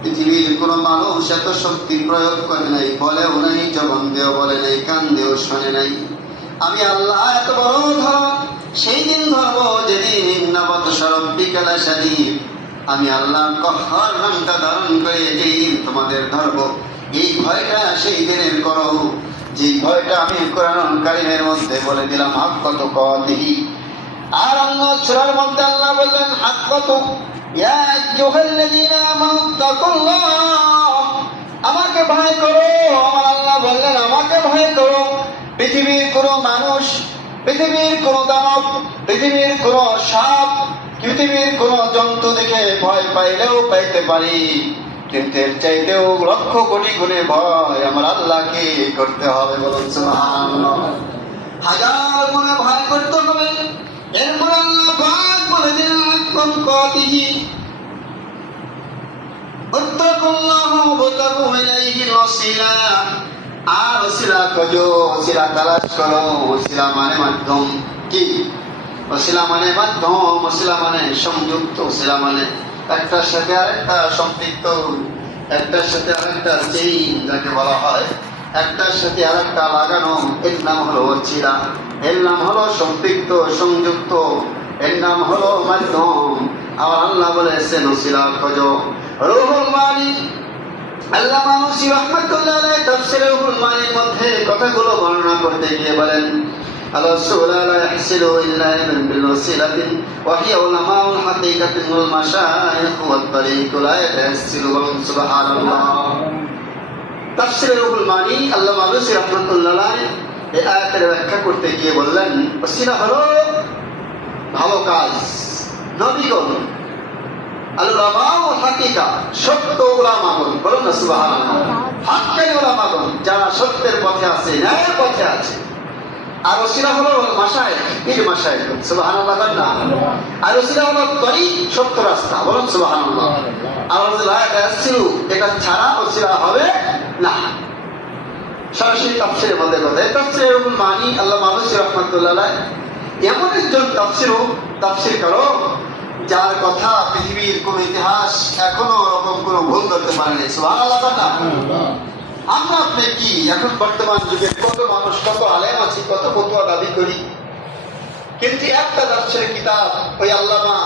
পৃথিবীর কোন মানুষ এত শক্তি প্রয়োগ করে নাই, বলেও নাই, জবান দিয়েও বলে নাই, কান দিয়েও শোনে নাই। আমি আল্লাহ এত বড় ধরব, সেই দিন ধরব যেদিন আমি আল্লাহ কহ্হর নামটা ধারণ করে যেই দিন তোমাদের ধরব। এই ভয়টা সেই দিনের করো, যে ভয়টা আমি কোরআন কারীমের মধ্যে বলে দিলাম। হাক্কাতু কাতিহি। আর অন্য সূরার মধ্যে আল্লাহ বললেন হাক্কাতু ইয়া আইয়ুহাল্লাযীনা আমানু তাকুল্লাহ, আমাকে ভয় করো। আমার আল্লাহ বললেন আমাকে ভয় করো। পৃথিবীর কোন মানুষ, পৃথিবীর কোন দানব, পৃথিবীর কোন সাপ, পৃথিবীর কোন জন্তু দেখে ভয় পাইলেও পাইতে পারি, কিন্তু এর চাইতেও লক্ষ কোটি গুণে ভয় আমার আল্লাহকে করতে হবে। বলুন সুবহানাল্লাহ। হাজার গুণে ভয় করতে হবে। এরপর আল্লাহ পাক বলে দিলেন হাক্কাতু কাতিহি ওয়াত্তাকুল্লাহ ওয়াবতাগু ইলাইহিল ওয়াসিলা। আর ওসিলা খোঁজো, ওসিলা তালাশ করো। ওসিলা মানে মাধ্যম। কি ওসিলা মানে? মাধ্যম। ওসিলা মানে সংযুক্ত। ওসিলা মানে একটার সাথে আরেকটা সম্পৃক্ত, একটার সাথে আরেকটা চেইন যাকে বলা হয়, একটার সাথে আরেকটা লাগানো, এর নাম হলো ওসিলা। এর নাম হলো সম্পৃক্ত, সংযুক্ত, এর নাম হলো মাধ্যম। আমার আল্লাহ বলেছেন ওসিলা খোঁজো। রুহুল মানি আল্লামা নুসি রাহমাতুল্লাহ আলাইহি তাফসীরে রুহুল মানির মধ্যে কথাগুলো বর্ণনা করতে গিয়ে বলেন الرسول لا يحصل إلا من وسيلة وهي علماء الحقيقة والمشايخ والطريق لا يتحصل. سبحان الله. তাফসীরে রুহুল মানি আল্লামা নুসি রাহমাতুল্লাহ আলাইহি এই আয়াতের ব্যাখ্যা করতে গিয়ে বললেন ওসিলা হলো ভালো কাজ। নবীগণ আল্লামাউল হাকিকা, সত্য উলামাগণ, বলুন না সুবহানাল্লাহ। হাক্কানি উলামাগণ, যারা সত্যের পথে আছে, ন্যায়ের পথে আছে। আর ওসিলা হলো মাশায়েখ, পীর মাশায়েখ, সুবহানাল্লাহ না। আর ওসিলা হলো তরিক, সত্য রাস্তা, বলুন সুবহানাল্লাহ। আর ওসিলা আসছিলু, এটা ছাড়া ওসিলা হবে না। সরাসরি তাফসীরের মধ্যে কথা। এই তাফসীরে রুহুল মানি আল্লামা নুসি রাহমাতুল্লাহ আলাইহি এমন একজন তাফসীর করো যার কথা পৃথিবীর কোন ইতিহাস এখনো ওরকম কোন ভুল করতে পারেনি। সুবহানাল্লাহ না। আমরা আপনি কি এখন বর্তমান যুগে কত মানুষ, কত আলেম আছি, কত ফতোয়া দাবি করি, কিন্তু একটা তাফসীর কিতাব ওই আল্লামা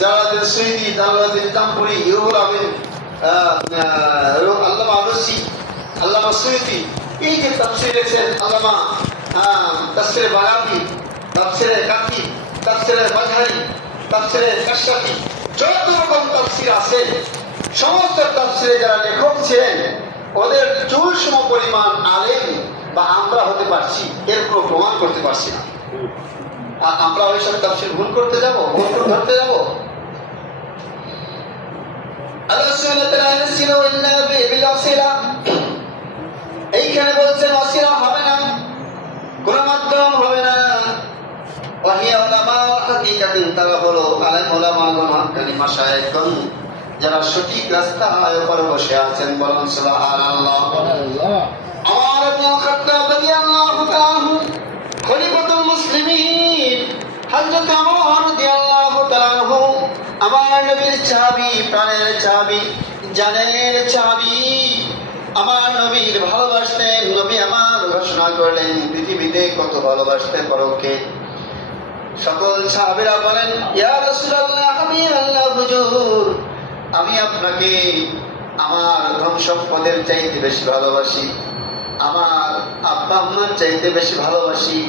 Jalaluddin Suyuti, Jalaluddin জামপুরি, Ruhul Amin, আল্লামা আলুসি, আল্লামা সুয়ুতী, এই যে তাফসীর লিখেছেন আল্লামা, তাফসীরে বাগাবী, তাফসীরে কাকি, তাফসীরে মাযহারি, তাফসীরে কাশফি, যত রকম তাফসীর আছে, সমস্ত তাফসীরে যারা লেখক ছিলেন ওদের চুল সম পরিমাণ আলেম বা আমরা হতে পারছি, এর কোনো প্রমাণ করতে পারছি না। আর আমরা ওই সব তাফসীর ভুল করতে যাবো, ভুল ধরতে যাবো। এইখানে বলছেন ওসিলা হবে না, কোন মাধ্যম হবে না। তারা হলো আলেম উলামাগণ, হাক্কানি মাশায়েখগণ, যারা সঠিক রাস্তায় উপর বসে আছেন। বলুন সুবহানাল্লাহ। ওমর ইবনে খাত্তাব রাদিয়াল্লাহু তাআলা খলিফাতুল মুসলিমিন, হযরত ওমর রাদিয়াল্লাহু তাআলা আমার নবীর চাবি, প্রাণের চাবি, জানের চাবি। আমার নবীর ভালোবাসতেন। নবী আমার ঘোষণা করলেন পৃথিবীতে কত ভালোবাসতে পারোকে। সকল সাহাবীরা বলেন ইয়া রাসূলুল্লাহ, হাবিবাল্লাহ, হুজুর, আমি আপনাকে আমার ধন সম্পদের চাইতে বেশি ভালোবাসি, আমার আব্বা আম্মার চাইতে বেশি ভালোবাসি,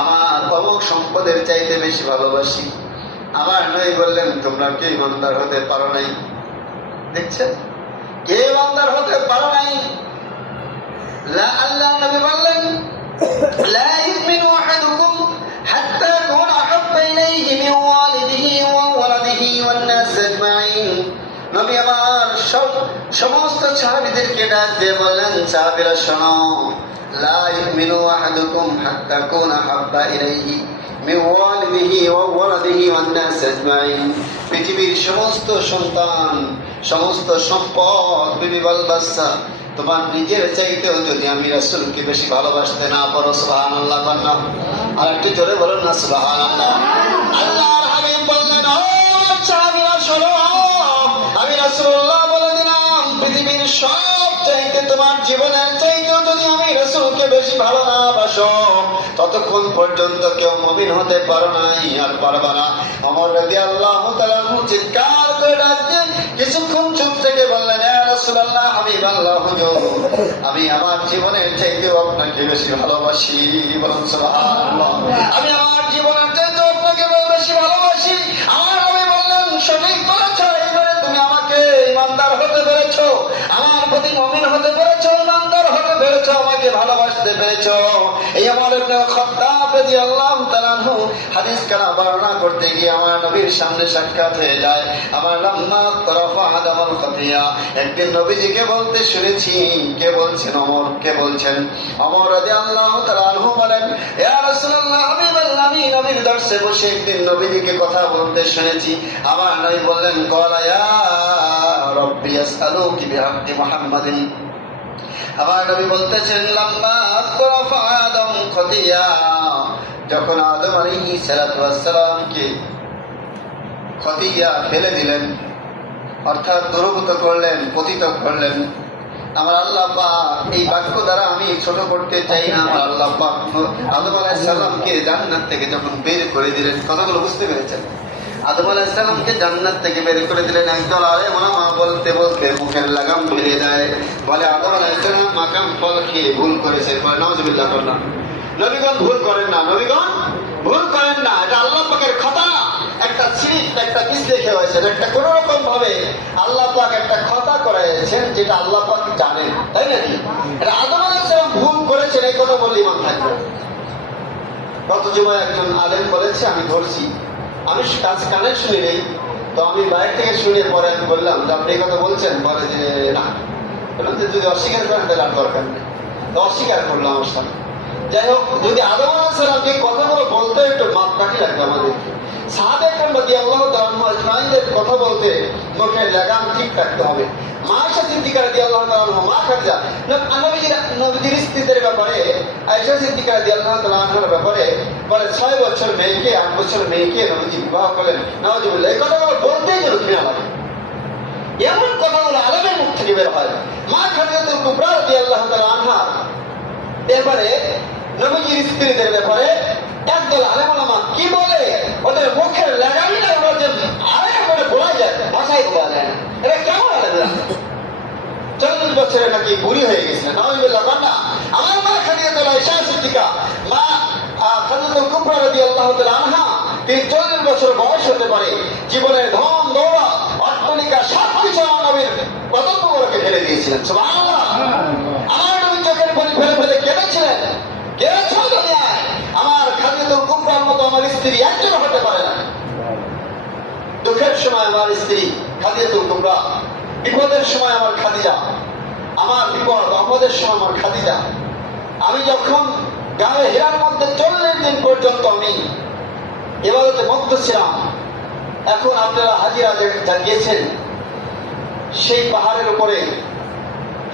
আমার অমুক সম্পদের চাইতে বেশি ভালোবাসি। আমার নবী বললেন তোমরা কে ইমানদার হতে পারো নাই? দেখছেন, কে ইমানদার হতে পারো নাই? আল্লাহ নবী বললেন লা ইউমিনু আহাদুকুম হাত্তা ইয়াকুনা আহাব্বা ইলাইহি মিন ওয়ালিদিহি ওয়া ওয়ালাদিহি ওয়ান নাস আজমাইন। নবী আমার সমস্ত সাহাবীদেরকে ডাক দিয়ে বললেন সাহাবীরা শোনো, লা ইউমিনু আহাদুকুম হাত্তা ইয়াকুনা আহাব্বা ইলাইহি মিন ওয়ালিদিহি ওয়া ওয়ালাদিহি ওয়ান নাস আজমাইন। পৃথিবীর সমস্ত সন্তান, সমস্ত সম্পদ, বিবি বাল বাচ্চা তোমার নিজের চাইতেও যদি আমি রাসূলকে বেশি ভালোবাসতে না পারো, সুবহানাল্লাহ বললাম। আর একটু জোরে বলুন না সুবহানাল্লাহ। আল্লাহর হাবিব বললেন ও সাহাবীরা শোনো, আমি রাসূলুল্লাহ বলে সব চাইতে তোমার জীবনের চাইতেও যদি আমি রাসূলকে বেশি ভালো না বাসো, ততক্ষণ পর্যন্ত কেউ মুমিন হতে পারো নাই আর পারবা না। ওমর রাদিয়াল্লাহু তাআলা চিৎকার করে ডাকতেন, কিছুক্ষণ চুপ থেকে বললেন, ইয়া রাসূলুল্লাহ, হাবিবাল্লাহ হুজুর, আমি আমার জীবনের চাইতেও আপনাকে বেশি ভালোবাসি। বলুন সুবহানাল্লাহ। আমি আমার জীবনের চাইতেও আপনাকে বেশি ভালোবাসি। আমার নবী বললেন, সঠিক বলেছো, এবারে তুমি আমাকে ইমানদার হতে পেরেছো, আমার প্রতি মুমিন হতে পেরেছো, ইমানদার হতে পেরেছো, আমাকে ভালোবাসতে পেরেছো। এই ওমর ইবনে খাত্তাব রাদিয়াল্লাহু তাআলা আনহু হাদিস কানা বর্ণনা করতে গিয়ে আমার নবীর সামনে সাক্ষাৎ হয়ে যায়। আমার লাম্মা তরফা আদামুল খতিয়া, একদিন নবীজিকে বলতে শুনেছি। কে বলছেন? ওমর। কে বলছেন? ওমর রাদিয়াল্লাহু তাআলা আনহু বলেন, ইয়া রাসূলুল্লাহ, হাবিবাল্লাহ, আমি নবীর দরসে বসে একদিন নবীজিকে কথা বলতে শুনেছি। আমার নবী বললেন, ক্বালা ইয়া রাব্বি আসআলুকি বিহাক্কি মুহাম্মাদিন। আমার নবী বলতেছেন, লাম্মা তরফা আদম খতিয়া, যখন আদম আলাইহিস সালাতু ওয়াস সালামকে খতিয়া ফেলে দিলেন, অর্থাৎ দুর্গত করলেন, পতিত করলেন, আমার আল্লাহ পাক, এই বাক্য দ্বারা আমি ছোট করতে চাই না, আমার আল্লাহ পাক আদম আলাইহিস সালামকে জান্নাত থেকে যখন বের করে দিলেন, কথাগুলো বুঝতে পেরেছেন? আদম আলাইহিস সালামকে জান্নাত থেকে বের করে দিলেন। একদল আলেম ওলামা বলতে বলতে মুখের লাগাম ফেলে দেয়, বলে আদম আলাইহিস সালাম মাকাম ফল খেয়ে ভুল করেছে। বলে নাউজুবিল্লাহ করলাম। নবীগণ ভুল করেন না, নবীগণ ভুল করেন না, এটা আল্লাহ পাকের খতা। একটা সিরিফ একটা মিস্টেক হয়েছে, একটা কোন রকম ভাবে আল্লাহ পাক একটা খতা করেছেন, যেটা আল্লাহ পাক জানেন, তাই নাকি? এটা আদম আলাইহিস সালাম ভুল করেছেন, এই কথা বললে ইমান থাকবে। গত জুমায় একজন আলেম বলেছে, আমি ধরছি, আমি কানে শুনি নেই, তো আমি বাইরে থেকে শুনে পরে আমি বললাম যে আপনি এই কথা বলছেন। বলে যে না, যদি অস্বীকার করেন তাহলে আর দরকার নেই। তো অস্বীকার করলাম আমার সামনে। যাই হোক, যদি আদম আলাইহিস সালাম যে কথাগুলো বলতে একটু মাপকাঠি লাগবে আমাদের। সাহাবায়ে কেরাম রাদিয়াল্লাহু তাআলা আজমাইনদের কথা বলতে মুখের লাগাম ঠিক রাখতে হবে। মা আয়েশা সিদ্দিকা রাদিয়াল্লাহু তাআলা, মা খাদিজা, নবীজির স্ত্রীদের ব্যাপারে আয়েশা সিদ্দিকা রাদিয়াল্লাহু তাআলার ব্যাপারে বলে 6 বছর মেয়েকে, 8 বছর মেয়েকে নবীজি বিবাহ করলেন। নাউজুবিল্লাহ। এই কথাগুলো বলতেই যেন ঘৃণা লাগে, এমন কথাগুলো আলেমের মুখ থেকে বের হয়। মা খাদিজাতুল কুবরা রাদিয়াল্লাহু তাআলা আনহা এবারে নবীজির স্ত্রীদের ব্যাপারে একদল আলেম ওলামা কি বলে, ওদের মুখের লাগামই না, ওরা যে আলেম করে বলা যায়, ভাষায় বলা যায় না। এটা কেমন আলেমরা? 40 বছরে নাকি বুড়ি হয়ে গেছিলেন। নাউজুবিল্লাহ না। আমার মা খাদিজাতুল আয়েশা সিদ্দিকা, মা খাদিজাতুল কুবরা রাদিয়াল্লাহু তাআলা আনহা, তিনি 40 বছর বয়স হতে পারে, জীবনের ধন দৌলত অট্টালিকা সবকিছু আমার নবীর কদমগুলোকে ফেলে দিয়েছিলেন। সুবহানাল্লাহ। আমার নবী চোখের পানি ফেলে ফেলে কেঁদেছিলেন। কেঁদেছ দুনিয়ায়। আমার খাদিজাতুল কুবরার মতো আমার স্ত্রী একজন হতে পারে না। দুঃখের সময় আমার স্ত্রী খাদিজাতুল কুবরা, বিপদের সময় আমার খাদিজা, আমার বিপদ আপদের সময় আমার খাদিজা। আমি যখন গায়ে হীরার মধ্যে 40 দিন পর্যন্ত আমি ইবাদতে মগ্ন ছিলাম, এখন আপনারা হাজিরা গিয়েছেন সেই পাহাড়ের উপরে,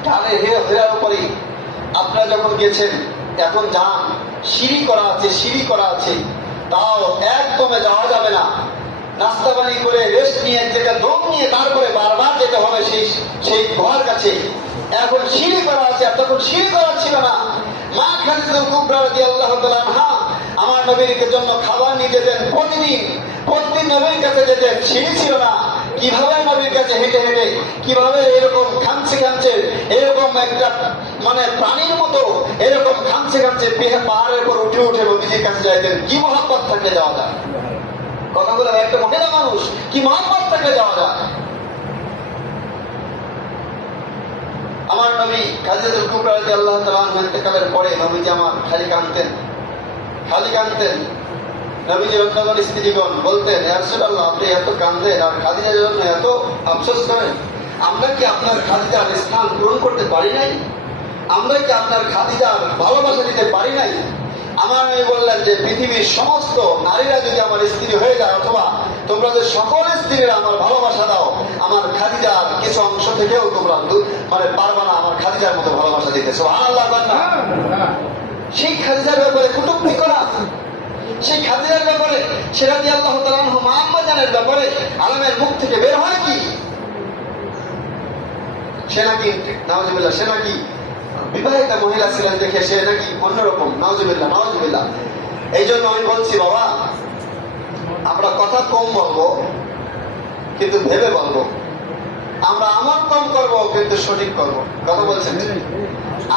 গায়ে হীরার উপরে আপনারা যখন গেছেন, এখন যান, সিঁড়ি করা আছে, সিঁড়ি করা আছে, তাও একদমে যাওয়া যাবে না। নাস্তা পানি করে রেস্ট নিয়ে, এক জায়গায় দম নিয়ে তারপরে বারবার যেতে হবে সেই গুহার কাছে। এখন সিঁড়ি করা আছে, আর তখন সিঁড়ি করা ছিল না। মা খাদিজাতুল কুবরা রাদিয়াল্লাহু তাআলা আনহা আমার নবীর জন্য খাবার নিয়ে যেতেন প্রতিদিন নবীর কাছে যেতেন, সিঁড়ি ছিল না। কিভাবে নবীর কাছে হেঁটে হেঁটে, কিভাবে এরকম খামছে খামছে, এরকম একটা মানে প্রাণীর মতো এরকম খামছে খামছে পাহাড়ের উপর উঠে উঠে নবীজির কাছে যাইতেন। কি মহব্বত থাকলে যাওয়া যায়? কথাগুলো একটা মহিলা মানুষ, কি মহব্বত থাকলে যাওয়া যায়? আমার নবী খাদিজাতুল কুবরা রাদিয়াল্লাহু তাআলা আনহা ইন্তেকালের পরে নবীজি আমার খালি কাঁদতেন। নবীজির অন্যগণ স্ত্রীগণ বলতেন, ইয়া রাসূলুল্লাহ, আপনি এত কাঁদেন আর খাদিজার জন্য এত আফসোস করেন, আমরা কি আপনার খাদিজার স্থান পূরণ করতে পারি নাই? আমরা কি আপনার খাদিজার ভালোবাসা দিতে পারি নাই? আমার নবী বললেন যে পৃথিবীর সমস্ত নারীরা যদি আমার স্ত্রী হয়ে যায়, অথবা তোমরা যে সকল স্ত্রীরা আমার ভালোবাসা দাও, আমার খাদিজার কিছু অংশ থেকেও তোমরা মানে পারবা না আমার খাদিজার মতো ভালোবাসা দিতে। সুবহানাল্লাহ। সেই খাদিজার ব্যাপারে কটূক্তি করা, সেই খাদিজার ব্যাপারে সে রাদিয়াল্লাহু তাআলা আনহা মা আম্মা জানের ব্যাপারে আলেমের মুখ থেকে বের হয় কি? সে নাকি নাউজুবিল্লাহ সে নাকি বিবাহিতা মহিলা ছিলেন দেখে সে নাকি অন্যরকম, নাউজুবিল্লাহ নাউজুবিল্লাহ। এই জন্য আমি বলছি বাবা, আমরা কথা কম বলবো কিন্তু ভেবে বলবো, আমরা আমল কম করবো কিন্তু সঠিক করবো। কথা বলছেন?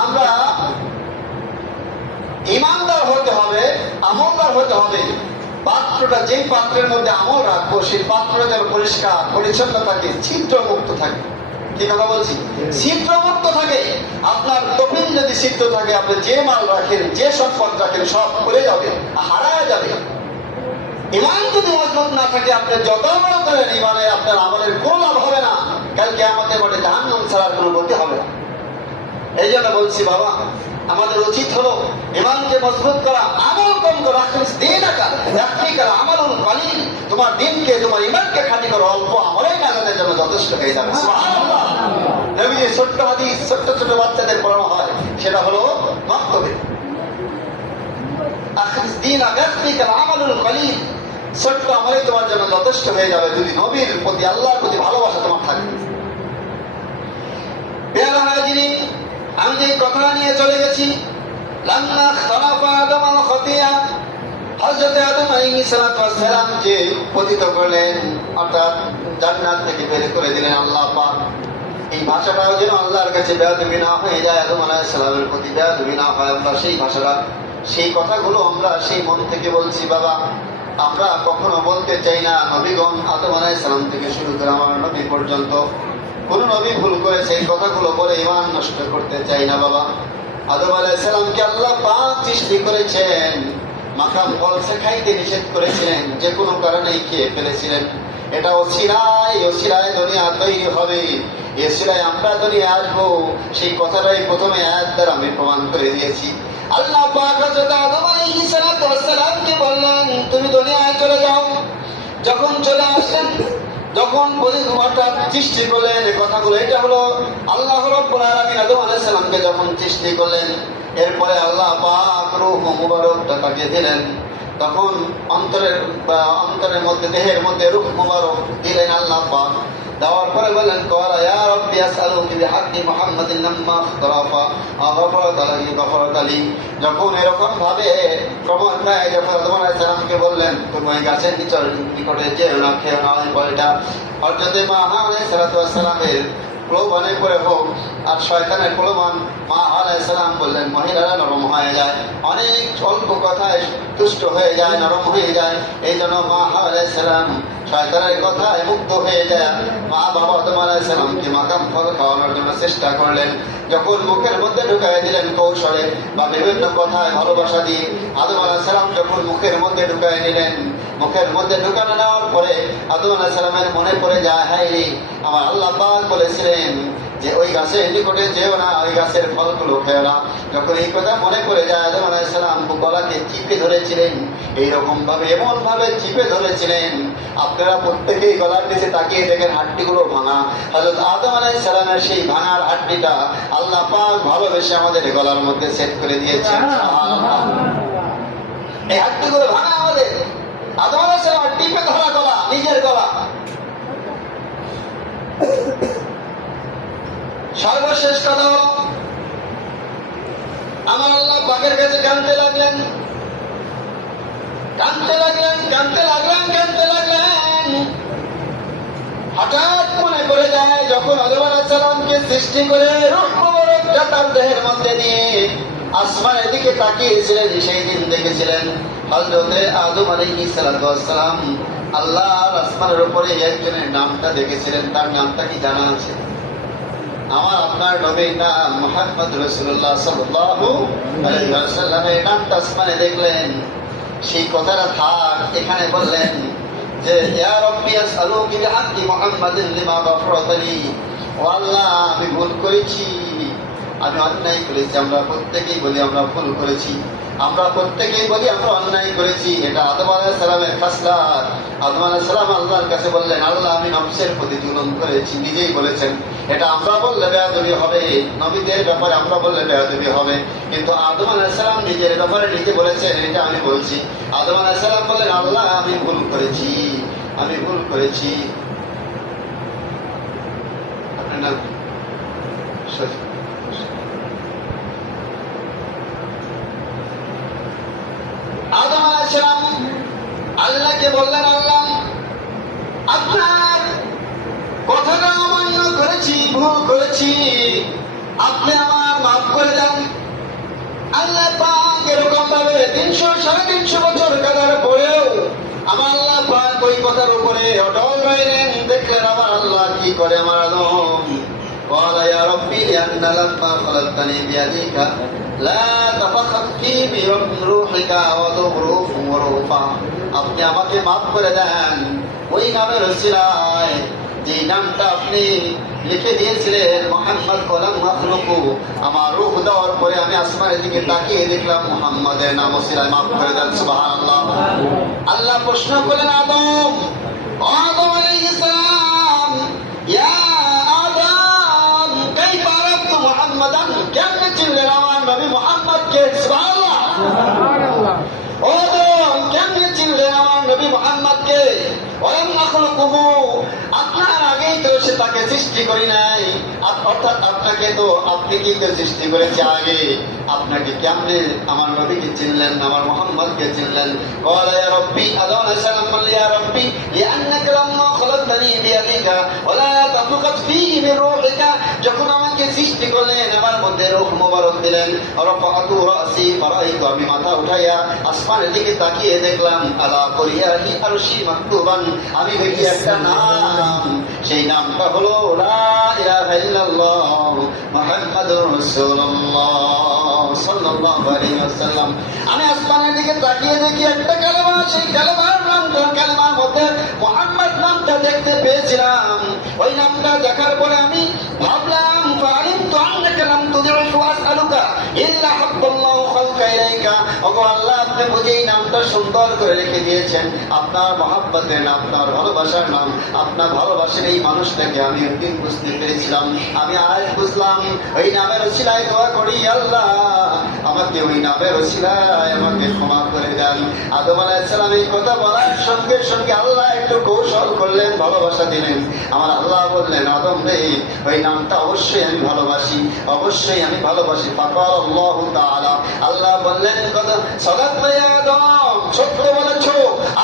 আমরা ইমানদার হতে হবে, আমলদার হতে হবে। পাত্রটা যেই পাত্রের মধ্যে আমল রাখবো সেই পাত্রটা যেন পরিষ্কার পরিচ্ছন্ন থাকে, ছিদ্র মুক্ত থাকে। কি কথা বলছি? ছিদ্র মুক্ত থাকে। আপনার তফিল যদি ছিদ্র থাকে, আপনি যে মাল রাখেন, যে সম্পদ রাখেন, সব করে যাবে, হারায় যাবে। ইমান যদি মজবুত না থাকে, আপনি যত বড় করেন ইমানে আপনার আমলের কোনো লাভ হবে না। কালকে আমাদের বলে জাহান্নাম ছাড়ার কোনো গতি হবে না। এই জন্য বলছি বাবা, আমাদের উচিত হলো ইমানকে মজবুত করা, আমল কম করা। আমল কালিল, তোমার দিনকে তোমার ইমানকে খাঁটি করো, অল্প আমলেই নাজাতের জন্য যথেষ্ট হয়ে যাবে। সুবহানাল্লাহ। নবীজির ছোট্ট হাদিস ছোট্ট ছোট বাচ্চাদের পড়ানো হয়, সেটা হলো মাকতুবে আখরিস দিন আগাতিকাল আমালুল কালিল, ছোট্ট আমলেই তোমার জন্য যথেষ্ট হয়ে যাবে যদি নবীর প্রতি আল্লাহর প্রতি ভালোবাসা তোমার থাকে। পেয়ারা হাজিরিন, আমি যে কথা নিয়ে চলে গেছি, লাম্মা খালাফা আদম আল খতিয়া, হযরত আদম আলাইহিস সালাতু ওয়াস সালাম যে পতিত করলেন, অর্থাৎ জান্নাত থেকে বের করে দিলেন আল্লাহ পাক। এই ভাষাটাও যেন আল্লাহর কাছে বেয়াদবি না হয়ে যায়, আদম আলাইহিস সালামের প্রতি বেয়াদবি না হয়। আমরা সেই ভাষাটা, সেই কথাগুলো আমরা সেই মন থেকে বলছি বাবা। আমরা কখনো বলতে চাই না নবীগণ আদম আলাইহিস সালাম থেকে শুরু করে আমার নবী পর্যন্ত কোন নবী ভুল করে সেই কথাগুলো বলে ইমান নষ্ট করতে চাই না বাবা। আদম আলাইহিস সালামকে আল্লাহ পাক সৃষ্টি করেছেন, মাকাম ফল খাইতে নিষেধ করেছিলেন, যে কোনো কারণেই খেয়ে ফেলেছিলেন। এটা ওসিলায় দুনিয়া তৈরি হবে, ওসিলায় আমরা দুনিয়া আসবো, সেই কথাটাই প্রথমে আয়াত দ্বারা আমি প্রমাণ করে দিয়েছি। আল্লাহ পাক হযরত আদম আলাইহিস সালামকে বললেন তুমি দুনিয়ায় চলে যাও। যখন চলে আসলেন, যখন হঠাৎ সৃষ্টি করলেন, এই কথাগুলো, এটা হলো আল্লাহ রাব্বুল আলামিন আদম আলাইহিস সালামকে যখন সৃষ্টি করলেন, এরপরে আল্লাহ পাক রূহ মুবারকটা তাকে দিলেন। তখন অন্তরের মধ্যে, দেহের মধ্যে রূহ মুবারক দিলেন আল্লাহ পাক। দেওয়ার পরে বললেন ক্বালা ইয়া রাব্বি আসআলুকা বিহাক্কি মুহাম্মাদিন লাম্মা ইখতারাফা আগাফারাত আলাইহি গাফারাত আলী। যখন এরকম ভাবে ক্রমান্বয়ে যখন আদম আলাইহিস সালামকে বললেন তুমি ওই গাছের নিকটে যেও না, খেও না, ওই ফলটা হযরত মা হাওয়া আলাইহিস সালাতু ওয়াস সালামের প্রলোভনে পড়ে হোক আর শয়তানের প্রলোভন, মা আলাইহিস সালাম বললেন মহিলারা নরম হয়ে যায়, অনেক অল্প কথায় তুষ্ট হয়ে যায়, নরম হয়ে যায়। এই জন্য মা আলাইহিস সালাম শয়তানের কথায় মুক্ত হয়ে যায়। মা বাবা আদম আলাইহিস সালামকে মাকাম ফল খাওয়ানোর জন্য চেষ্টা করলেন। যখন মুখের মধ্যে ঢুকাই দিলেন কৌশলে বা বিভিন্ন কথায় ভালোবাসা দিয়ে, আদম আলাইহিস সালাম যখন মুখের মধ্যে ঢুকাই নিলেন, মুখের মধ্যে ঢুকানো নেওয়ার পরে আদম আলাইহিস সালামের মনে পড়ে যায়, হায় রে, আমার আল্লাহ পাক বলেছিলেন যে ওই গাছের নিকটে যেও না, ওই গাছের ফলগুলো খেও না। যখন এই কথা মনে পড়ে যায়, আদম আলাইহিস সালাম গলাকে চিপে ধরেছিলেন, এইরকম ভাবে এমন ভাবে চিপে ধরেছিলেন, আপনারা প্রত্যেকেই গলার নিচে তাকিয়ে দেখেন হাড্ডিগুলো ভাঙা। হযরত আদম আলাইহিস সালামের সেই ভাঙার হাড্ডিটা আল্লাহ পাক ভালোবেসে আমাদের গলার মধ্যে সেট করে দিয়েছেন। এই হাড্ডিগুলো ভাঙা আমাদের আদম আলাইহিস সালাম টিপে ধরা গলা, নিজের গলা। সর্বশেষ কথা হলো আমার আল্লাহ পাকের কাছে কাঁদতে লাগলেন, কাঁদতে লাগলেন, কাঁদতে লাগলেন, কাঁদতে লাগলেন। হঠাৎ মনে পড়ে যায় যখন আদম আলাইহিস সালামকে সৃষ্টি করে রূহ মুবারকটা তার দেহের মধ্যে দিয়ে আসমানের দিকে তাকিয়েছিলেন, সেই দিন দেখেছিলেন হযরত আদম আলাইহিস সালাম আল্লাহর আসমানের উপরে একজনের নামটা দেখেছিলেন। তার নামটা কি জানা আছে? আমার আপনার নবীর নাম মুহাম্মদ রাসূলুল্লাহ সাল্লাল্লাহু আলাইহি ওয়াসাল্লামের নামটা আসমানে দেখলেন। সেই কথাটা থাক, এখানে বললেন যে ইয়া রাব্বি আসআলুকা বিহাক্কি মুহাম্মাদিন লিমা গাফারাতা লি। ও আল্লাহ, আমি ভুল করেছি, আমি অন্যায় করেছি। আমরা প্রত্যেকেই বলি আমরা ভুল করেছি, আমরা প্রত্যেকেই বলি আমরা অন্যায় করেছি। এটা আদম আলাইহিস সালামের খাসলাত। আদম আলাইহিস সালাম আল্লাহর কাছে বললেন আল্লাহ আমি নফসের প্রতি জুলুম করেছি, নিজেই বলেছেন। এটা আমরা বললে বেয়াদবি হবে, নবীদের ব্যাপারে আমরা বললে বেয়াদবি হবে, কিন্তু আদম আলাইহিস সালাম নিজের ব্যাপারে নিজে বলেছেন এটা আমি বলছি। আদম আলাইহিস সালাম বললেন আল্লাহ আমি ভুল করেছি, আমি ভুল করেছি। আপনার নাম আদম আলাইহিস সালাম আল্লাহকে বললেন, আল্লাহ আপনার কথাটা অমান্য করেছি, ভুল করেছি, আপনি আমার মাফ করে দেন। আল্লাহ পাক এরকম ভাবে 300-350 বছর কাটার পরেও আমার আল্লাহ পাক ওই কথার উপরে অটল রইলেন। দেখলেন আমার আল্লাহ কি করে আমার আদম। قال يا ربي لأن لما خلقتني بيديك لا تفخر في بروحك وتغرف ورفع। আপনি আমাকে মাফ করে দেন ওই নামের ওসিলায় যে নামটা আপনি লিখে দিয়েছিলেন মুহাম্মদ কলাম মাখলুকু। আমার রূহ দেওয়ার পরে আমি আসমানের দিকে তাকিয়ে দেখলাম মুহাম্মাদের নাম ওসিলায় মাফ করে দেন। সুবহানাল্লাহ। আল্লাহ প্রশ্ন করলেন আদম, আদম আলাইহিস সালাম, ইয়া আদম কাইফা আরাফতা মুহাম্মাদান, কেমনে চিনলেন আমার নবী মুহাম্মদকে? সুবহানাল্লাহ। ও আদম কেমনে চিনলেন আমার নবী মুহাম্মদকে? ওয়ালাম নাখলুকুহু, আপনার আগেই তো সে তাকে সৃষ্টি করি নাই, অর্থাৎ আপনাকে তো আপনি কি তো সৃষ্টি করেছে আগে, আপনাকে কেমনে আমার নবীকে চিনলেন, আমার মুহাম্মদকে চিনলেন? قال يا ربي আদম আলাইহিস সালাম বললেন, ইয়া রব্বি لأنك لما خلقتني بيديك ولا تفخت فيه من روحك, যখন আমাকে সৃষ্টি করলেন আমার মধ্যে রূহ মোবারক দিলেন, রফাআতু রাসি ফারাইতু, আমি মাথা উঠাইয়া আসমানের দিকে তাকিয়ে দেখলাম আলা কুরিয়াহি আরশি মাকতুবান, আমি দেখি একটা নাম, সেই নামটা হলো লা ইলাহা ইল্লাল্লাহ মুহাম্মাদুর রাসূলুল্লাহ সাল্লাল্লাহু আলাইহি ওয়াসাল্লাম। আমি আসমানের দিকে তাকিয়ে দেখি একটা কালেমা, সেই কালেমার নামটা, কালেমার মধ্যে মুহাম্মদ নামটা দেখতে পেয়েছিলাম। ওই নামটা দেখার পরে আমি ভাবলাম ফাআলিমতু আন্নাকা লাম তুদি'ু আসআলুকা ইল্লা হাব্বাল্লাহু খালকা ইলাইকা, ওগো আল্লাহ আপনি বুঝি এই নামটা সুন্দর করে রেখে দিয়েছেন, আপনার মহব্বতের নাম, আপনার ভালোবাসার নাম, আপনার ভালোবাসার এই মানুষটাকে আমি একদিন বুঝতে পেরেছিলাম। আমি আজ বুঝলাম, ওই নামের ওসিলায় দোয়া করি আল্লাহ আমাকে ওই নামের ওসিলায় আমাকে ক্ষমা করে দেন। আদম আলাইহিস সালাম এই কথা বলার সঙ্গে সঙ্গে আল্লাহ একটু কৌশল করলেন, ভালোবাসা দিলেন। আমার আল্লাহ বললেন, আদম রে ওই নামটা অবশ্যই আমি ভালোবাসি, অবশ্যই আমি ভালোবাসি। ফাকাল আল্লাহু তাআলা, আল্লাহ বললেন, কথা সাদাকতা ইয়া আদম, সত্য বলেছো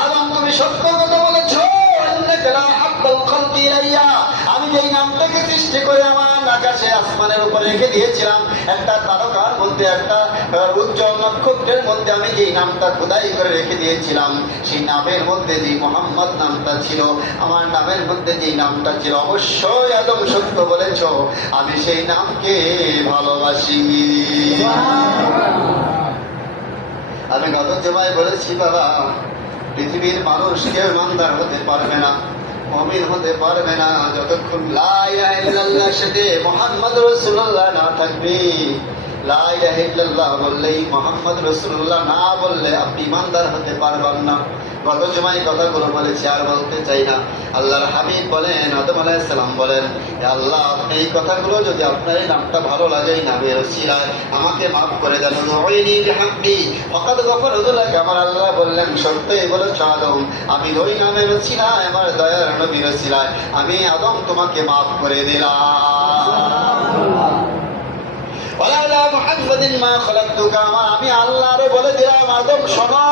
আদম, তুমি সত্য কথা বলেছো। ইন্নাকা লা হাব্বাল খালকি ইলাইয়া, আমি যেই নামটাকে সৃষ্টি করে আমার আকাশে আসমানের উপরে রেখে দিয়েছিলাম, একটা তারকার মধ্যে, একটা উজ্জ্বল নক্ষত্রের মধ্যে আমি যেই নামটা খোদাই করে রেখে দিয়েছিলাম, সেই নামের মধ্যে যে মুহাম্মদ নামটা ছিল, আমার নামের মধ্যে যেই নামটা ছিল, অবশ্যই আদম সত্য বলেছ, আমি সেই নামকে ভালোবাসি। আমি গত জমায় বলেছি বাবা, পৃথিবীর মানুষ কেউ ইমানদার হতে পারবে না, মুমিন হতে পারবে না যতক্ষণ লা ইলাহা ইল্লাল্লাহর সাথে মুহাম্মদ রাসূলুল্লাহ না থাকবে। লা ইলাহা ইল্লাল্লাহ বললেই, মুহাম্মদ রাসূলুল্লাহ না বললে আপনি ইমানদার হতে পারবেন না। গত জমায় কথাগুলো বলেছি, আর বলতে চাই না। আল্লাহর হাবিব বলেন, আদম আলাইহিস সালাম বলেন, আল্লাহ আপনি এই কথাগুলো যদি আপনার এই নামটা ভালো লাগে, এই নামের ওসিলায় আমাকে মাফ করে দেন। উযুইনি বিহামদি ফাকাদ গফারতু লাক, আমার আল্লাহ বললেন, সত্যই বলেছ আদম, আমি ওই নামের ওসিলায়, আমার দয়ার নবীর ওসিলায় আমি আদম তোমাকে মাফ করে দিলাম। ওয়ালা মুহাম্মাদিন মা খালাকতুকা, আমি আল্লাহরে বলে দিলাম, আদম শোনো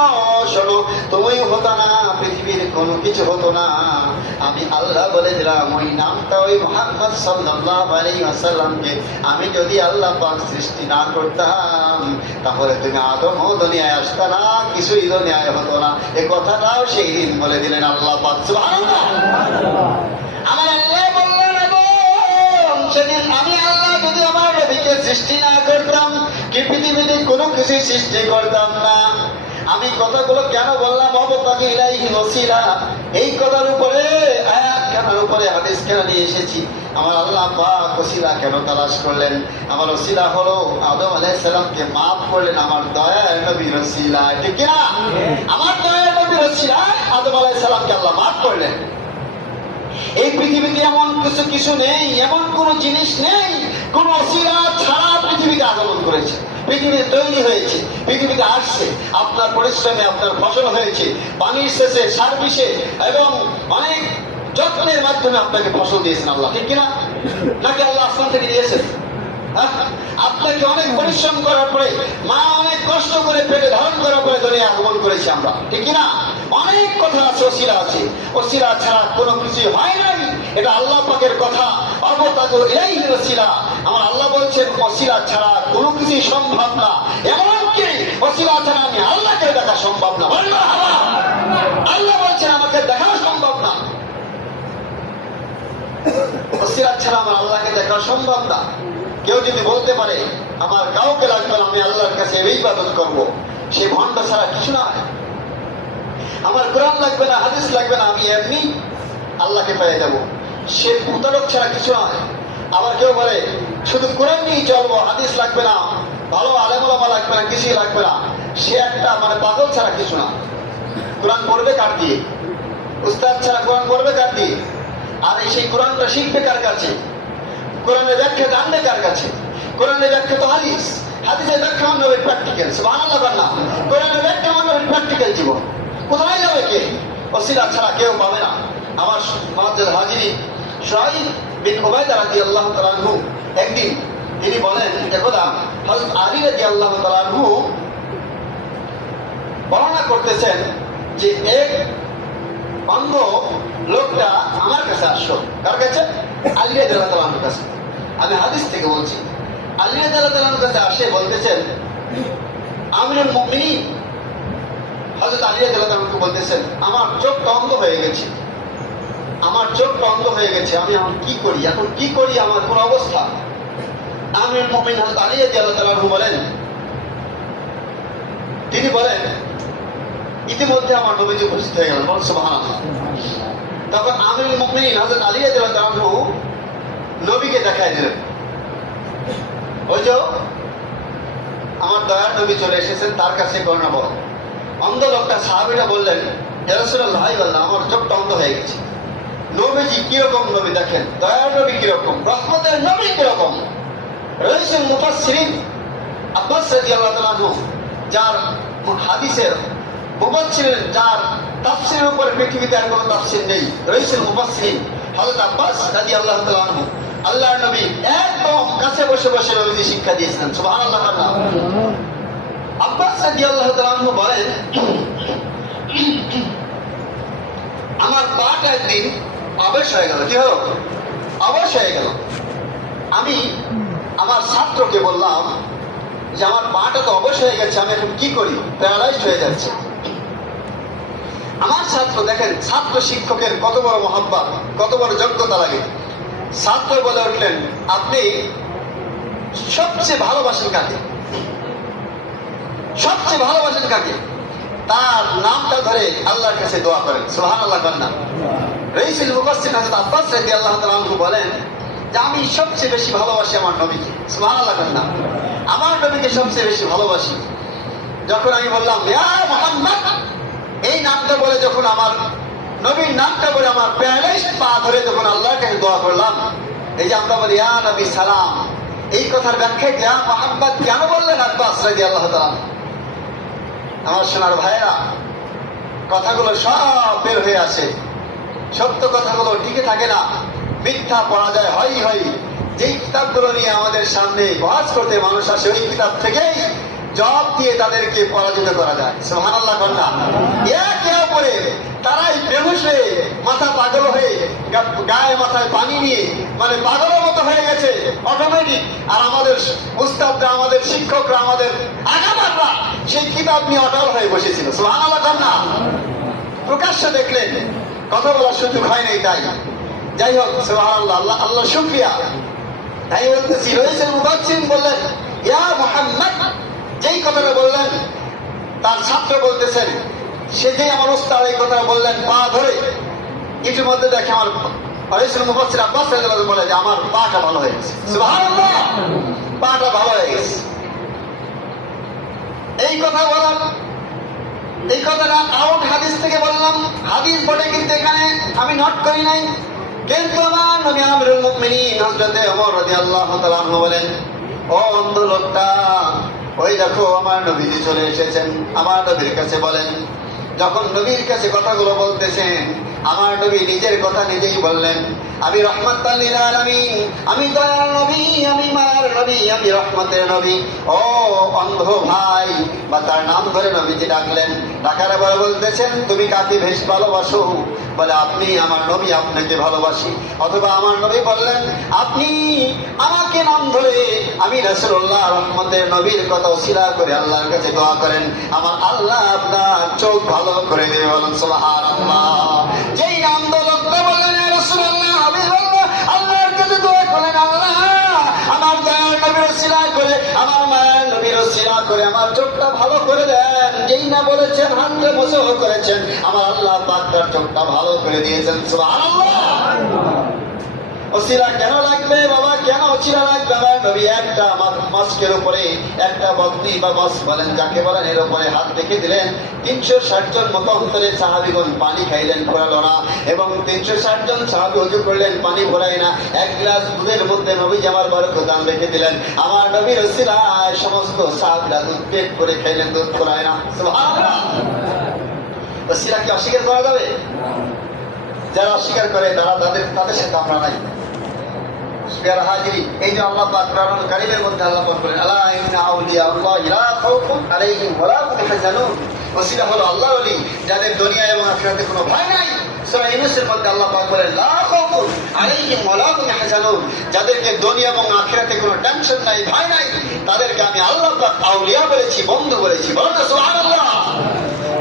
শোনো, তুমি হতো না, পৃথিবীর কোনো কিছু হতো না, আমি আল্লাহ বলে দিলাম ওই নামটা, ওই মুহাম্মদ সাল্লাল্লাহু আলাইহি ওয়াসাল্লামকে আমি যদি আল্লাহ পাক সৃষ্টি না করতাম, তাহলে তুমি আদম ও দুনিয়ায় আসতা না, কিছুই দুনিয়ায় হতো না। এই কথাটাও সেই দিন বলে দিলেন আল্লাহ পাক। সুবহানাল্লাহ। আমার আল্লাহ বললেন, আদম সেদিন আমি আল্লাহ যদি আমার নবীকে সৃষ্টি না করতাম, কি পৃথিবীতে কোনো কিছু সৃষ্টি করতাম না। আমি কথাগুলো কেন বললাম, অবতাকি ইলাইহি ওসিলা, এই কথার উপরে আয়াত কেনার উপরে হাদিস কেন নিয়ে এসেছি। আমার আল্লাহ পাক ওসিলা কেন তালাশ করলেন? আমার ওসিলা হলো আদম আলাইহিস সালামকে মাফ করলেন, আমার দয়ার নবীর ওসিলা, ঠিক না? আমার দয়ার নবীর ওসিলা আদম আলাইহিস সালামকে আল্লাহ মাফ করলেন। এই পৃথিবীতে এমন কিছু নেই, এমন কোন জিনিস নেই, কোন ওসিলা ছাড়া পৃথিবীতে আগমন করেছে, পৃথিবীতে তৈরি হয়েছে, পৃথিবীতে আসছে, আপনার পরিশ্রমে আপনার ফসল হয়েছে, পানির শেষে, সার বিষে এবং অনেক যত্নের মাধ্যমে আপনাকে ফসল দিয়েছেন আল্লাহ, ঠিক কিনা? নাকি আল্লাহ আসমান থেকে দিয়েছেন? আপনাকে অনেক পরিশ্রম করার পরে, মা অনেক কষ্ট করে পেটে ধারণ করার পরে দুনিয়া আগমন করেছি আমরা, ঠিক না? অনেক কথা আছে, ওসিলা আছে। ওসিলা ছাড়া কোনো কিছু হয় নাই, এটা আল্লাহ পাকের কথা। অবতাগু ইলাইহিল ওসিলা, আমার আল্লাহ বলছেন ওসিলা ছাড়া কোনো কিছু সম্ভব না। এমনকি ওসিলা ছাড়া আমি আল্লাহকে দেখা সম্ভব না। আল্লাহ বলছেন আমাকে দেখা সম্ভব না, ওসিলা ছাড়া আমার আল্লাহকে দেখা সম্ভব না। কেউ যদি বলতে পারে আমার কাউকে লাগবে না, আমি আল্লাহর কাছে এই ইবাদত করব, সে ভণ্ড ছাড়া কিছু না। আমার কোরআন লাগবে না, হাদিস লাগবে না, আমি এমনি আল্লাহকে পেয়ে যাবো, সে প্রতারক ছাড়া কিছু নয়। আবার কেউ বলে শুধু কোরআন নিয়েই চলবো, হাদিস লাগবে না, ভালো আলেম ওলামা লাগবে না, কিছুই লাগবে না, সে একটা পাগল ছাড়া কিছু না। কোরআন পড়বে কার দিয়ে? উস্তাদ ছাড়া কোরআন পড়বে কার দিয়ে? আর সেই কোরআনটা শিখবে কার কাছে? কোরআনের ব্যাখ্যা জানবে কার কাছে? কোরআনের ব্যাখ্যা তো হাদিস, হাদিসের ব্যাখ্যা মানবে প্র্যাকটিক্যাল। সুবহানাল্লাহ না, কোরআনের ব্যাখ্যা মানবে প্র্যাকটিক্যাল জীবন। কোথায় যাবে কে? ওসিলা ছাড়া কেউ পাবে না। আমার মুআজ্জাজ হাজিরি শুআইব বিন উবাইদা রাদিয়াল্লাহু তাআলা আনহু একদিন তিনি বলেন, দেখো না, হযরত আলী রাদিয়াল্লাহু তাআলা আনহু বর্ণনা করতেছেন যে এক অন্ধ লোকটা আমার কাছে আসলো। কার কাছে? আলী রাদিয়াল্লাহু তাআলা আনহুর কাছে। আমি হাদিস থেকে বলছি। আলী রাদিয়াল্লাহু তাআলা আনহুর কাছে আসে বলতেছেন, আমিরুল মুমিনিন হযরত আলী রাদিয়াল্লাহু তাআলা আনহু বলতেছেন, আমার চোখটা অন্ধ হয়ে গেছে, আমার চোখটা অন্ধ হয়ে গেছে, আমি এখন কি করি, এখন কি করি, আমার কোন অবস্থা? আমিরুল মুমিনিন হযরত আলী রাদিয়াল্লাহু তাআলা আনহু বলেন, তিনি বলেন ইতিমধ্যে আমার নবীজি উপস্থিত হয়ে গেলেন। বলুন সুবহানাল্লাহ। তখন আমিরুল মুমিনিন হযরত আলী রাদিয়াল্লাহু তাআলা আনহু নবীকে দেখায় দিলেন, ওই যে আমার দয়ার নবী চলে এসেছেন, তার কাছে করোনা বল। অন্ধ লোকটা সাহাবীরা বললেন, ইয়া রাসূলুল্লাহ, হাই আল্লাহ, আমার চোখটা অন্ধ হয়ে গেছে। নবীজি কিরকম নবী দেখেন, দয়ার নবী কিরকম, রহমতের নবী কিরকম। রাইসুল মুফাসসিরিন আব্বাস রাদিয়াল্লাহু তাআলা আনহু, যার হাদিসের মুফাসসির, যার তাফসীরের উপর পৃথিবীতে আর কোনো তাফসীর নেই, রাইসুল মুফাসসিরিন হযরত আব্বাস রাদিয়াল্লাহু তাআলা আনহু আল্লাহর নবী একদম কাছে বসে বসে নবীজি শিক্ষা দিয়েছিলেন। সুবহানাল্লাহ। আব্বাস রাদিয়াল্লাহু তাআলা আনহু বলেন, আমার পাটা একদিন অবশ হয়ে গেল। কি হলো? অবশ হয়ে গেল। আমি আমার ছাত্রকে বললাম যে আমার পাটা তো অবশ হয়ে গেছে, আমি এখন কি করি, প্যারালাইজড হয়ে যাচ্ছে। আমার ছাত্র, দেখেন ছাত্র শিক্ষকের কত বড় মহব্বত, কত বড় যোগ্যতা লাগে। ছাত্র বলে উঠলেন, আপনি সবচেয়ে ভালোবাসেন কাকে? সবচেয়ে ভালোবাসেন কাকে? তার নামটা ধরে আল্লাহর কাছে দোয়া করেন। সুবহানাল্লাহ। না, রাইসুল মুফাসসির হযরত আব্বাস রাদিয়াল্লাহু তাআলা আনহু বলেন যে আমি সবচেয়ে বেশি ভালোবাসি আমার নবীকে। সুবহানাল্লাহ। না, আমার নবীকে সবচেয়ে বেশি ভালোবাসি। যখন আমি বললাম ইয়া মুহাম্মদ, এই নামটা বলে যখন আমার নবীর নামটা বলে আমার প্যারালাইজড পা ধরে যখন আল্লাহর কাছে দোয়া করলাম, এই যে আমরা বলি ইয়া নবী সালাম, এই কথার ব্যাখ্যা ইয়া মুহাম্মদ কেন বললেন আব্বাস রাদিয়াল্লাহু তাআলা? আমার সোনার ভাইয়েরা, কথাগুলো সব বের হয়ে আসে। সত্য কথাগুলো টিকে থাকে না, মিথ্যা পড়া যায় হয় হয়। যেই কিতাবগুলো নিয়ে আমাদের সামনে বহাজ করতে মানুষ আসে, ওই কিতাব থেকেই জবাব দিয়ে তাদেরকে পরাজিত করা যায়। সুবহানাল্লাহ। না, একে অপরে তারাই বেহুশ হয়ে, মাথা পাগল হয়ে, গায়ে মাথায় পানি নিয়ে পাগলের মতো হয়ে গেছে অটোমেটিক। আর আমাদের উস্তাদরা, আমাদের শিক্ষকরা, আমাদের আগামাররা সেই কিতাব নিয়ে অটল হয়ে বসেছিল। সুবহানাল্লাহ। না, প্রকাশ্য দেখলেন, কথা বলার সুযোগ হয় নাই। তাই যাই হোক, সুবহানাল্লাহ, আল্লাহ আল্লাহ শুকরিয়া। তাই বলতেছি, রাইসুল মুফাসসিরিন বললেন ইয়া মুহাম্মদ, যেই কথাটা বললেন তার ছাত্র বলতেছেন, সে যে আমার উস্তাদ এই কথাটা বললেন পা ধরে, কিছুর মধ্যে দেখে আমার রাইসুল মুফাসসির আব্বাস রাদিয়াল্লাহু তাআলা বলে যে আমার পাটা ভালো হয়ে গেছে। সুবহানাল্লাহ, পাটা ভালো হয়ে গেছে। এই কথা বলার, এই কথাটা আউট হাদিস থেকে বললাম, হাদিস বলে কিন্তু এখানে আমি নোট করি নাই। কিন্তু আমার নবী আমিরুল মুমিনিন হযরত ওমর রাদিয়াল্লাহু তাআলা আনহু বলেন, ও অন্ধ লোকটা, ওই দেখো আমার নবীজি চলে এসেছেন, আমার নবীর কাছে বলেন। যখন নবীর কাছে কথাগুলো বলতেছেন, আমার নবী নিজের কথা নিজেই বললেন, আমি রহমাতাল লিল আলামিন, আমি দয়ার নবী, আমি মায়ার নবী, আমি রহমতের নবী। ও অন্ধ ভাই, বা তার নাম ধরে নবীজি ডাকলেন। ডাকার পরে বলতেছেন, তুমি কাকে বেশ ভালোবাসো? বলে, আপনি আমার নবী, আপনাকে ভালোবাসি। অথবা আমার নবী বললেন, আপনি আমাকে নাম ধরে আমি রাসূলুল্লাহ রহমতের নবীর কথা ওসিলা করে আল্লাহর কাছে দোয়া করেন, আমার আল্লাহ আপনার চোখ ভালো করে দেবে। বলেন সুবহানাল্লাহ। যেই নাম লোকটা বললেন, ইয়া রাসূলুল্লাহ, আমি আল্লাহর কাছে দোয়া করেন, আল্লাহ আমার দয়ার নবীর ওসিলা করে, আমার মায়ের নবীর ওসিলা করে আমার চোখটা ভালো করে দেন। যেই না বলেছেন, হাতে মুসহ করেছেন, আমার আল্লাহ পাক তার চোখটা ভালো করে দিয়েছেন। সুবহানাল্লাহ। ওসিলা কেন লাগবে বাবা? কেন ওসিলা লাগবে? আমার নবী একটা মাস্কের উপরে একটা বকরি বা মাছ বলেন যাকে বলেন, এর উপরে হাত রেখে দিলেন। 360 জন মতো অন্তরে সাহাবীগণ পানি খাইলেন, ঘোরালো না। এবং 360 জন সাহাবী ওযু করলেন, পানি ভরাই না। এক গ্লাস দুধের মধ্যে নবীজি আমার বরকত দান রেখে দিলেন। আমার নবীর ওসিলায় সমস্ত সাহাবীরা দুধ পেট করে খাইলেন, দুধ ভরায় না। সুবহানাল্লাহ। ওসিলা কি অস্বীকার করা যাবে? যারা অস্বীকার করে তাদের সাথে আমরা নাই। এই যে আল্লাহ পাক কোরআনুল কারীমের মধ্যে আল্লাহ পাক বলেন, আলা ইন্না আউলিয়া আল্লাহি লা খাউফুন আলাইহিম ওয়া লা হুম ইয়াহজানুন। ওসিলা হলো আল্লাহর ওলি, যাদের দুনিয়া এবং আখিরাতে কোনো ভয় নাই। সূরা ইউনূসের মধ্যে আল্লাহ পাক বলেন, লা খাউফুন আলাইহিম ওয়া লা হুম ইয়াহজানুন। যাদেরকে দুনিয়া এবং আখিরাতে কোনো টেনশন নাই, ভয় নাই, তাদেরকে আমি আল্লাহ পাক আউলিয়া বলেছি, বন্ধু বলেছি। বলেন না সুবহানাল্লাহ।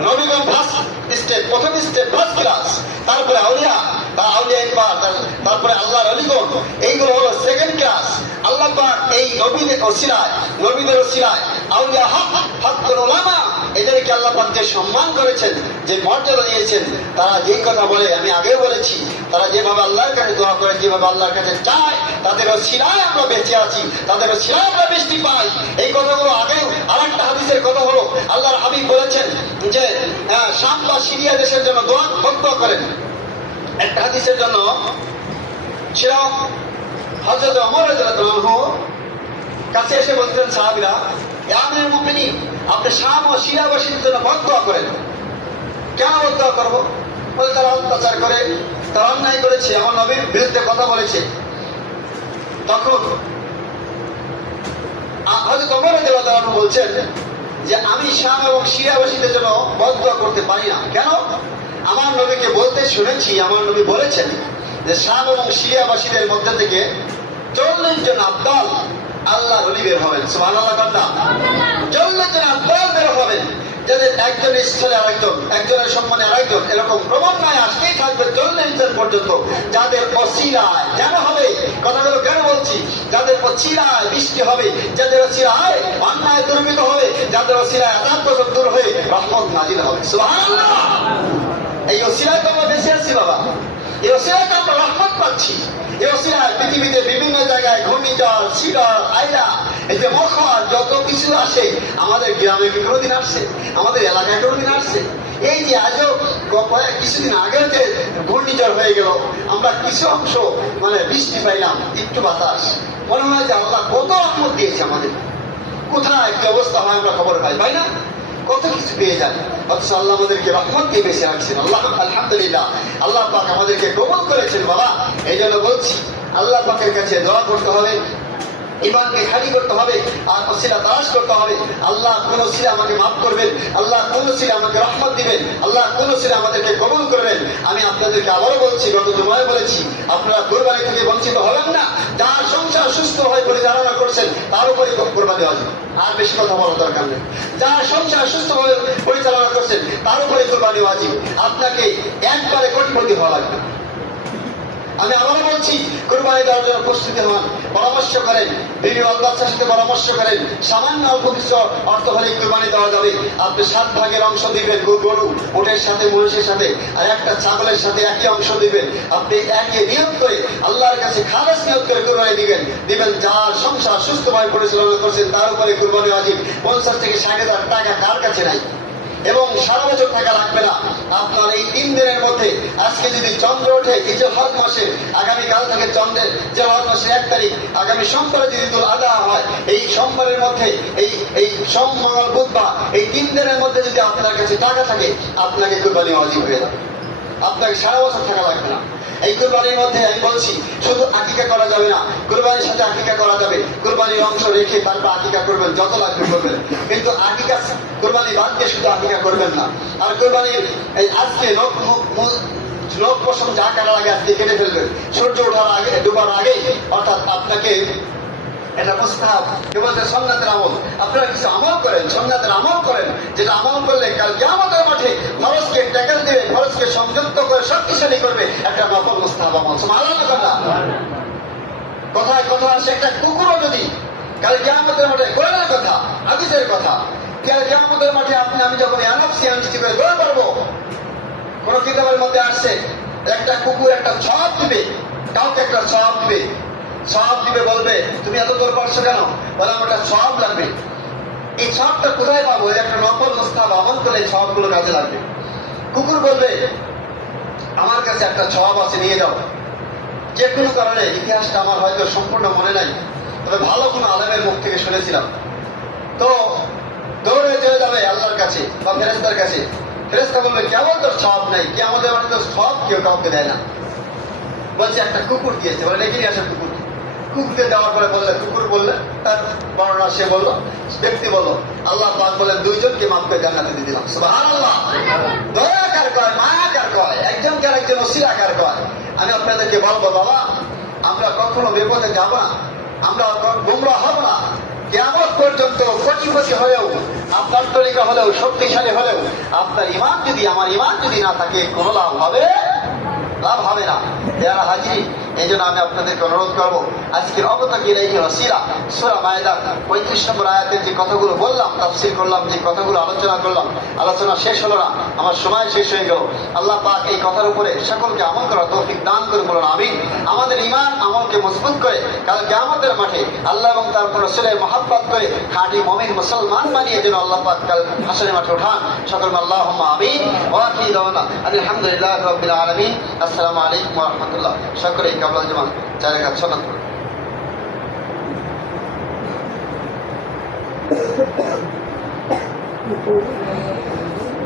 নবীগণ ফার্স্ট স্টেপ, প্রথম স্টেপ ফার্স্ট ক্লাস, তারপরে আউলিয়া, তারপরে আল্লাহর ওলিগণ, এইগুলো হলো সেকেন্ড ক্লাস। আল্লাহ পাক এই নবীদের ওসিলায় আউলিয়া হাক্কুল উলামা, এদেরকে আল্লাহ পাক যে সম্মান করেছেন, যে মর্যাদা দিয়েছেন, তারা যেই কথা বলে, আমি আগেও বলেছি, তারা যেভাবে আল্লাহর কাছে দোয়া করে, যেভাবে আল্লাহর কাছে চায়, তাদের ওসিলায় আমরা বেঁচে আছি, তাদের ওসিলায় আমরা বৃষ্টি পাই। এই কথাগুলো আগেও আরেকটা হাদিসের কথা হলো, আল্লাহর হাবিব বলেছেন যে শাম বা সিরিয়া দেশের জন্য দোয়া করেন। একটা হাদিসের জন্য ছিল, হযরত ওমর রাদিয়াল্লাহু আনহু কাছে এসে বলতেন সাহাবীরা, ইয়া আমিরুল মুমিনিন, আপনি শাম ও সিরিয়াবাসীদের জন্য বদদোয়া করেন। কেন বদদোয়া করব? বলে, তারা অত্যাচার করে, তারা অন্যায় করেছে, আমার নবীর বিরুদ্ধে কথা বলেছে। তখন হযরত ওমর রাদিয়াল্লাহু আনহু বলছেন যে আমি শাম এবং সিরিয়াবাসীদের জন্য বদদোয়া করতে পারি না। কেন? আমার নবীকে বলতে শুনেছি, আমার নবী বলেছেন যে শাম এবং সিরিয়াবাসীদের মধ্যে থেকে 40 জন আব্দাল আল্লাহর ওলি বের হবেন। সুবহানাল্লাহ। 40 জন আব্দাল বের হবেন, যাদের একজনের স্থলে আরেকজন, একজনের সম্মানে আরেকজন, এরকম ক্রমান্বয়ে আসতেই থাকবে 40 জন পর্যন্ত, যাদের ওসিলায় জানা হবে। কথাগুলো কেন বলছি? যাদের ওসিলায় বৃষ্টি হবে, যাদের ওসিলায় অন্যায় দুর্বৃত্ত হবে, যাদের ওসিলায় আযাব গজব দূর হয়ে রহমত নাজিল হবে। সুবহানাল্লাহ। এই ওসিলায় তো আমরা বেঁচে আছি বাবা, এই ওসিলায় তো আমরা রহমত পাচ্ছি। এই ওসিলায় পৃথিবীতে বিভিন্ন জায়গায় ঘূর্ণিঝড়, শিকড়, আইলা, এই যে মখর, যত কিছু আসে, আমাদের গ্রামে কি কোনোদিন আসছে? আমাদের এলাকায় কোনোদিন আসছে? এই যে আজও কিছুদিন আগে যে ঘূর্ণিঝড় হয়ে গেল, আমরা কিছু অংশ বৃষ্টি পাইলাম, একটু বাতাস, মনে হয় যে আল্লাহ কত রহমত দিয়েছে আমাদের। কোথায় কি অবস্থা হয় আমরা খবর পাই না? কত কিছু পেয়ে যান, অথচ আল্লাহ আমাদেরকে রহমত দিয়ে বেঁচে রাখছেন। আল্লাহ আলহামদুলিল্লাহ, আল্লাহ পাক আমাদেরকে কবুল করেছেন বাবা। এই জন্য বলছি, আল্লাহ পাকের কাছে দোয়া করতে হবে, ইমানকে খালি করতে হবে, আর ওসিলা তালাশ করতে হবে। আল্লাহ কোন ওসিলা আমাকে মাফ করবেন, আল্লাহ কোন ওসিলা আমাকে রহমত দিবেন, আল্লাহ কোন ওসিলা আমাদেরকে কবুল করবেন। আমি আপনাদেরকে আবারও বলছি, গত জুমায় বলেছি, আপনারা কুরবানি থেকে বঞ্চিত হবেন না। যার সংসার সুস্থ হয়ে পরিচালনা করছেন, তার উপরে কুরবানি ওয়াজিব, আর বেশি কথা বলার দরকার নেই। যার সংসার সুস্থভাবে পরিচালনা করছেন, তার উপরে কুরবানি ওয়াজিব। আপনাকে একবারে কোটিপতি হওয়া লাগবে। আমি আবারও বলছি, কুরবানি দেওয়ার জন্য প্রস্তুতি হন, পরামর্শ করেন, বিবি বাচ্চার সাথে পরামর্শ করেন। সামান্য অল্প কিছু অর্থ হলে কুরবানি দেওয়া যাবে। আপনি 7 ভাগের অংশ দিবেন গরু, উটের সাথে, মহিষের সাথে, আর একটা ছাগলের সাথে একই অংশ দিবেন। আপনি একই নিয়ত করে আল্লাহর কাছে খালেস নিয়ত করে কুরবানি দিবেন। যার সংসার সুস্থভাবে পরিচালনা করছেন, তার উপরে কুরবানি ওয়াজিব। 50 থেকে 60,000 টাকা কার কাছে নাই, এবং সারা বছর টাকা লাগবে না। আপনার এই 3 দিনের মধ্যে, আজকে যদি চন্দ্র ওঠে জিলহজ মাসে, আগামীকাল থেকে চন্দ্রের জিলহজ মাসের 1 তারিখ, আগামী সোমবারে যদি ঈদুল আযহা হয়, এই সোমবারের মধ্যে, এই সোম, মঙ্গল, বুধবার, এই 3 দিনের মধ্যে যদি আপনার কাছে টাকা থাকে, আপনাকে কুরবানি ওয়াজিব হয়ে যাবে। আপনাকে সারা বছর থাকা লাগবে না। এই কুরবানির মধ্যে আমি বলছি শুধু আকিকা করা যাবে না, কুরবানির সাথে আকিকা করা যাবে। কুরবানির অংশ রেখে তারপর আকিকা করবেন, যত লাগবে করবেন, কিন্তু আকিকা কুরবানি বাদ দিয়ে শুধু আকিকা করবেন না। আর কুরবানির এই আজকে লোক পশম যা কাটা লাগে আজকে কেটে ফেলবেন, সূর্য ওঠার আগে, ডুবার আগে। অর্থাৎ আপনাকে এটা মুস্তাহাব, কেবল সুন্নাতের আমল। আপনারা কিছু আমল করেন, সুন্নাতের আমল করেন, যেটা আমল করলে কাল কিয়ামতের মাঠে ফরজকে ট্যাকেল দিবে, ফরজকে সংযুক্ত করে শক্তিশালী করবে, একটা নফল মুস্তাহাব আমল। সুবহানাল্লাহ। কথায় কথা আসে, একটা কুকুরও যদি কাল কিয়ামতের মাঠে, কোরআনের কথা, হাদিসের কথা, কাল কিয়ামতের মাঠে আপনি আমি যখন এনফসি এনফসি করে দৌড় পারবো, কোন কিতাবের মধ্যে আসছে একটা কুকুর একটা সওয়াব দিবে, কাউকে একটা সওয়াব দিবে, সওয়াব দিবে, বলবে তুমি এত দূর পারছো কেন? বলে আমার একটা সওয়াব লাগবে। এই সওয়াবটা কোথায় পাবো? একটা নফল মুস্তাহাব আমল করলে এই সওয়াবগুলো কাজে লাগবে। কুকুর বলবে আমার কাছে একটা সওয়াব আছে, নিয়ে যাও। যে কোনো কারণে, ইতিহাসটা আমার হয়তো সম্পূর্ণ মনে নাই, তবে ভালো কোনো আলেমের মুখ থেকে শুনেছিলাম, তো দৌড়ে চলে যাবে আল্লাহর কাছে বা ফেরেশতার কাছে। ফেরেশতা বলবে কেমন তোর সওয়াব নাই, কি আমাদের মানে তোর সওয়াব কেউ কাউকে দেয় না। বলছে একটা কুকুর দিয়েছে, বলে ডেকে নিয়ে আসে কুকুর। কুকুরকে দেওয়ার পরে বললে, কুকুর বললে, তার বর্ণনা সে বললো, ব্যক্তি বললো, আল্লাহ পাক বলেন দুইজনকে মাফ করে জান্নাতে দিয়ে দিলাম। সুবহানাল্লাহ। দয়া কার কয়, মায়া কার কয়, একজনকে আরেকজন ওসিলা কার কয়। আমি আপনাদেরকে বলবো বাবা, আমরা কখনো বিপদে যাব না, আমরা গুমরা হব না। কিয়ামত পর্যন্ত কোটিপতি হলেও, আপনার তরিকা হলেও, শক্তিশালী হলেও, আপনার ইমান যদি, আমার ইমান যদি না থাকে, কোনো লাভ হবে? লাভ হবে না। যারা হাজির, এই জন্য আমি আপনাদেরকে অনুরোধ করবো, আজকের অবতাকির এই ওসিলা সূরা মায়েদার 35 নম্বর আয়াতের যে কথাগুলো বললাম, তাফসীর করলাম, যে কথাগুলো আলোচনা করলাম, আলোচনা শেষ হলো না, আমার সময় শেষ হয়ে গেল। আল্লাহ পাক এই কথার উপরে সকলকে আমল করার তৌফিক দান করে বলুন আমিন। আমাদের ঈমান আমলকে মজবুত করে কাল কিয়ামতের মাঠে আল্লাহ এবং তার রাসূলের মহব্বত করে খাঁটি মুমিন মুসলমান বানিয়ে যেন আল্লাহ পাক কাল হাশরের মাঠে ওঠান। সকল আল্লাহুম্মা আমিন। ওয়া আখিরু দাওয়ানা আলহামদুলিল্লাহি রাব্বিল আলামিন। আসসালামু আলাইকুম ওয়া রাহমাতুল্লাহ। সকলে কাবলা জামান চার রাকাত সালাত করুন।